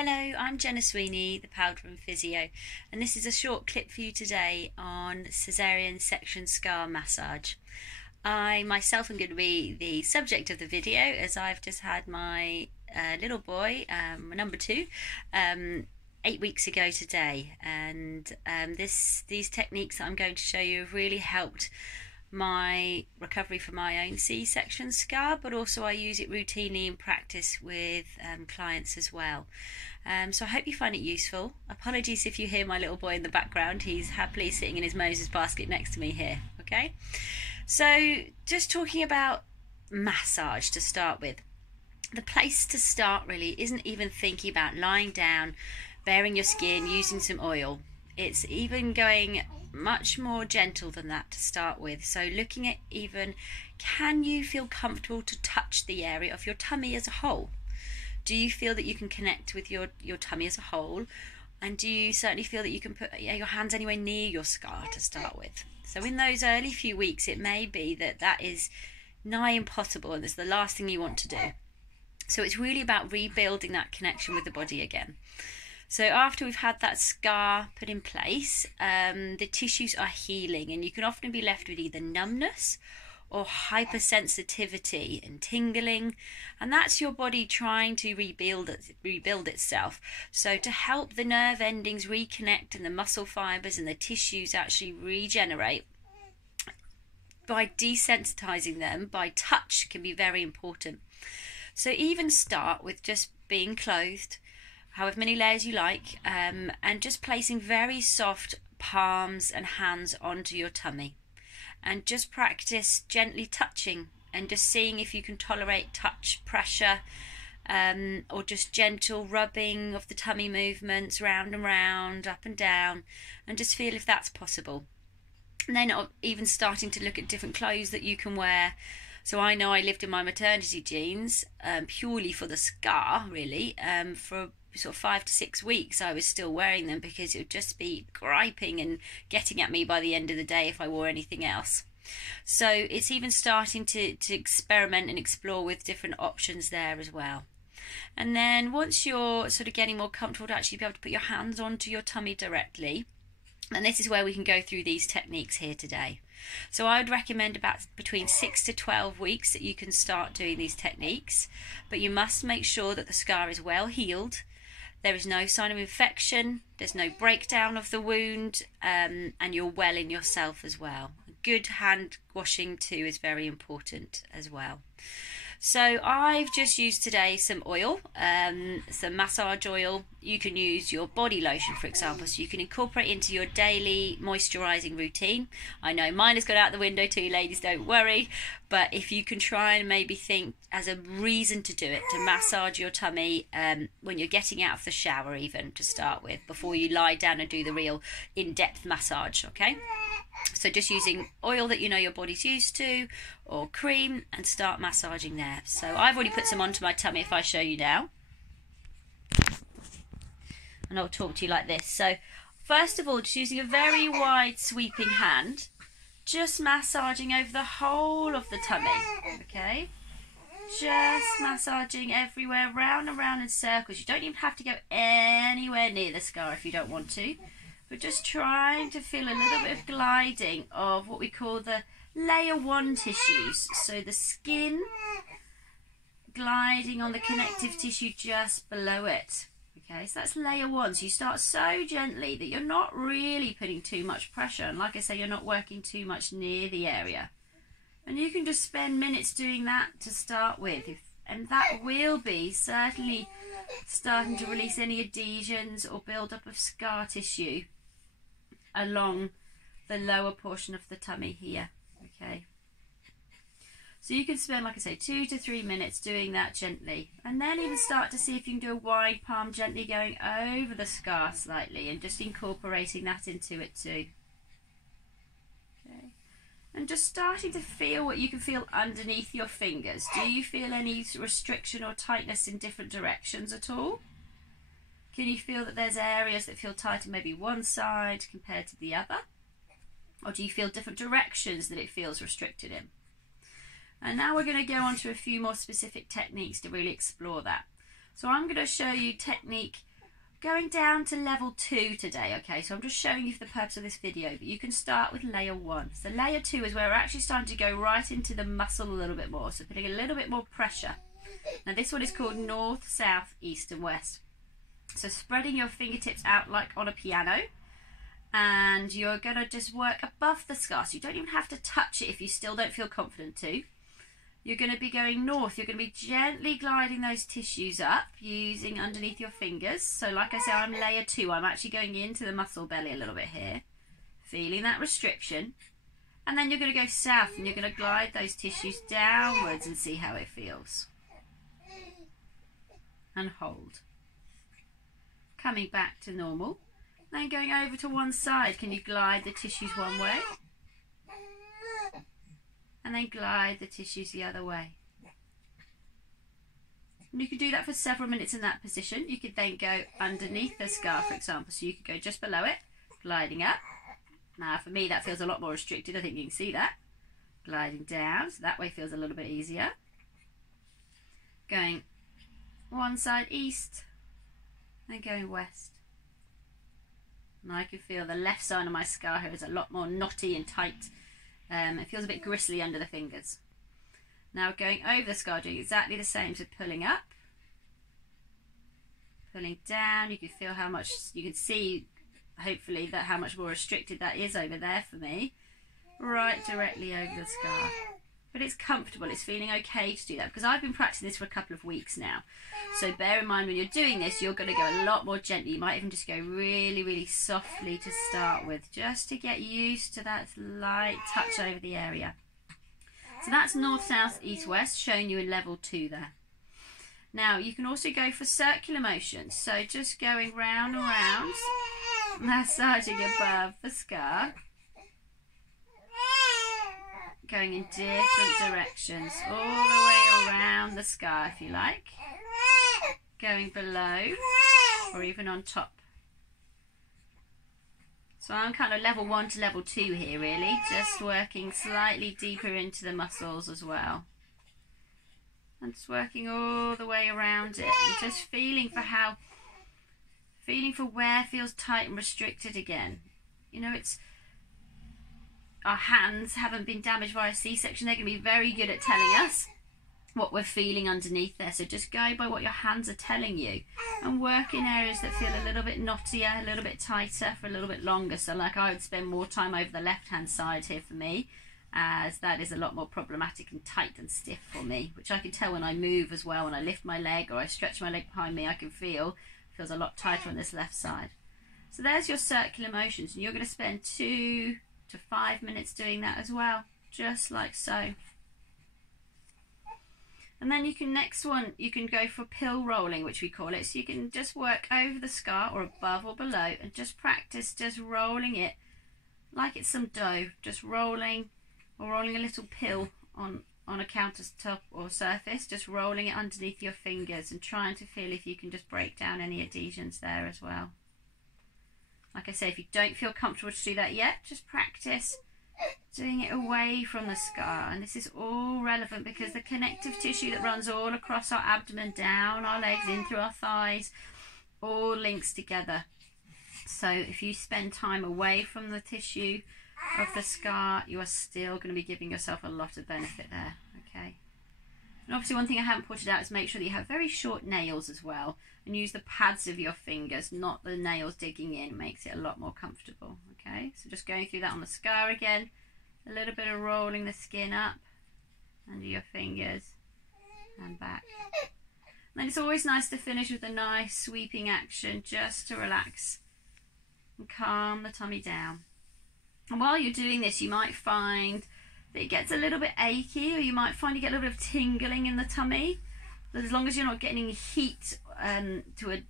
Hello, I'm Jenna Sweeney, the Powder and Physio, and this is a short clip for you today on Cesarean section scar massage. I myself am going to be the subject of the video as I've just had my little boy, number 2, 8 weeks ago today, and these techniques that I'm going to show you have really helped my recovery from my own C-section scar, but also I use it routinely in practice with clients as well. So I hope you find it useful. Apologies if you hear my little boy in the background. He's happily sitting in his Moses basket next to me here. Okay, so just talking about massage to start with. The place to start really isn't even thinking about lying down, baring your skin, using some oil. It's even going much more gentle than that to start with. So looking at even, can you feel comfortable to touch the area of your tummy as a whole? Do you feel that you can connect with your tummy as a whole? And do you certainly feel that you can put your hands anywhere near your scar to start with? So in those early few weeks, it may be that is nigh impossible and it's the last thing you want to do. So it's really about rebuilding that connection with the body again. So after we've had that scar put in place, the tissues are healing, and you can often be left with either numbness or hypersensitivity and tingling, and that's your body trying to rebuild itself. So to help the nerve endings reconnect and the muscle fibers and the tissues actually regenerate, by desensitizing them by touch can be very important. So even start with just being clothed, however many layers you like, and just placing very soft palms and hands onto your tummy, and just practice gently touching and just seeing if you can tolerate touch pressure, or just gentle rubbing of the tummy movements round and round, up and down, and just feel if that's possible. And then even starting to look at different clothes that you can wear. So I know I lived in my maternity jeans purely for the scar, really, for sort of 5 to 6 weeks. I was still wearing them because it would just be griping and getting at me by the end of the day if I wore anything else. So it's even starting to experiment and explore with different options there as well. And then once you're sort of getting more comfortable to actually be able to put your hands onto your tummy directly, and this is where we can go through these techniques here today. So I would recommend about between 6 to 12 weeks that you can start doing these techniques, but you must make sure that the scar is well healed, there is no sign of infection, there's no breakdown of the wound, and you're well in yourself as well. Good hand washing too is very important as well. So I've just used today some oil, some massage oil. You can use your body lotion, for example, so you can incorporate into your daily moisturising routine. I know mine has gone out the window too, ladies, don't worry. But if you can try and maybe think as a reason to do it, to massage your tummy when you're getting out of the shower even, to start with, before you lie down and do the real in-depth massage, okay? So just using oil that you know your body's used to, or cream, and start massaging there. So I've already put some onto my tummy if I show you now. And I'll talk to you like this. So first of all, just using a very wide sweeping hand, just massaging over the whole of the tummy, okay? Just massaging everywhere, round and round in circles. You don't even have to go anywhere near the scar if you don't want to. But just trying to feel a little bit of gliding of what we call the layer 1 tissues. So the skin gliding on the connective tissue just below it. Okay, so that's layer 1. So you start so gently that you're not really putting too much pressure. And like I say, you're not working too much near the area. And you can just spend minutes doing that to start with. And that will be certainly starting to release any adhesions or build up of scar tissue along the lower portion of the tummy here, okay? So you can spend, like I say, 2 to 3 minutes doing that gently, and then even start to see if you can do a wide palm gently going over the scar slightly and just incorporating that into it too. Okay. And just starting to feel what you can feel underneath your fingers. Do you feel any restriction or tightness in different directions at all? Can you feel that there's areas that feel tighter, maybe one side compared to the other? Or do you feel different directions that it feels restricted in? And now we're going to go on to a few more specific techniques to really explore that. So I'm going to show you technique Going down to level 2 today, okay, so I'm just showing you for the purpose of this video, but you can start with layer 1. So layer 2 is where we're actually starting to go right into the muscle a little bit more, so putting a little bit more pressure. Now this one is called north, south, east and west. So spreading your fingertips out like on a piano, and you're going to just work above the scar, so you don't even have to touch it if you still don't feel confident to. You're going to be going north. You're going to be gently gliding those tissues up using underneath your fingers. So like I said, I'm layer 2. I'm actually going into the muscle belly a little bit here, feeling that restriction. And then you're going to go south and you're going to glide those tissues downwards and see how it feels. And hold. Coming back to normal. Then going over to one side, can you glide the tissues one way? And then glide the tissues the other way. And you could do that for several minutes in that position. You could then go underneath the scar, for example. So you could go just below it, gliding up. Now for me that feels a lot more restricted. I think you can see that. Gliding down, so that way feels a little bit easier. Going one side east, and going west. And I can feel the left side of my scar here is a lot more knotty and tight. It feels a bit gristly under the fingers. Now going over the scar, doing exactly the same, so pulling up, pulling down. You can feel how much, you can see hopefully that how much more restricted that is over there for me, right directly over the scar. But it's comfortable, it's feeling okay to do that, because I've been practicing this for a couple of weeks now. So bear in mind when you're doing this, you're going to go a lot more gently. You might even just go really, really softly to start with, just to get used to that light touch over the area. So that's north, south, east, west, showing you in level 2 there. Now you can also go for circular motions, so just going round and round, massaging above the scar. Going in different directions, all the way around the scar if you like. Going below or even on top. So I'm kind of level 1 to level 2 here really, just working slightly deeper into the muscles as well. And just working all the way around it and just feeling for where feels tight and restricted again. You know, it's our hands haven't been damaged by a C-section. They're going to be very good at telling us what we're feeling underneath there. So just go by what your hands are telling you and work in areas that feel a little bit knottier, a little bit tighter for a little bit longer. So like I would spend more time over the left-hand side here for me, as that is a lot more problematic and tight and stiff for me, which I can tell when I move as well. When I lift my leg or I stretch my leg behind me, I can feel it feels a lot tighter on this left side. So there's your circular motions, and you're going to spend 2 to 5 minutes doing that as well, just like so. And then you can, next one, you can go for pill rolling, which we call it. So you can just work over the scar or above or below and just practice just rolling it like it's some dough, just rolling, or rolling a little pill on a countertop or surface, just rolling it underneath your fingers and trying to feel if you can just break down any adhesions there as well. Like I say, if you don't feel comfortable to do that yet, just practice doing it away from the scar. And this is all relevant because the connective tissue that runs all across our abdomen, down our legs, in through our thighs, all links together. So if you spend time away from the tissue of the scar, you are still going to be giving yourself a lot of benefit there, okay? And obviously one thing I haven't pointed out is make sure that you have very short nails as well, and use the pads of your fingers, not the nails digging in. It makes it a lot more comfortable, okay? So just going through that on the scar again, a little bit of rolling the skin up under your fingers and back. And then it's always nice to finish with a nice sweeping action just to relax and calm the tummy down. And while you're doing this, you might find that it gets a little bit achy, or you might find you get a little bit of tingling in the tummy. But as long as you're not getting heat to a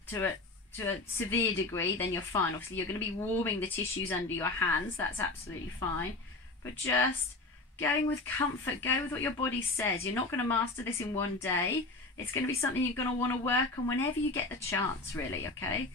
severe degree, then you're fine. Obviously, you're going to be warming the tissues under your hands. That's absolutely fine. But just going with comfort, go with what your body says. You're not going to master this in one day. It's going to be something you're going to want to work on whenever you get the chance, really, okay?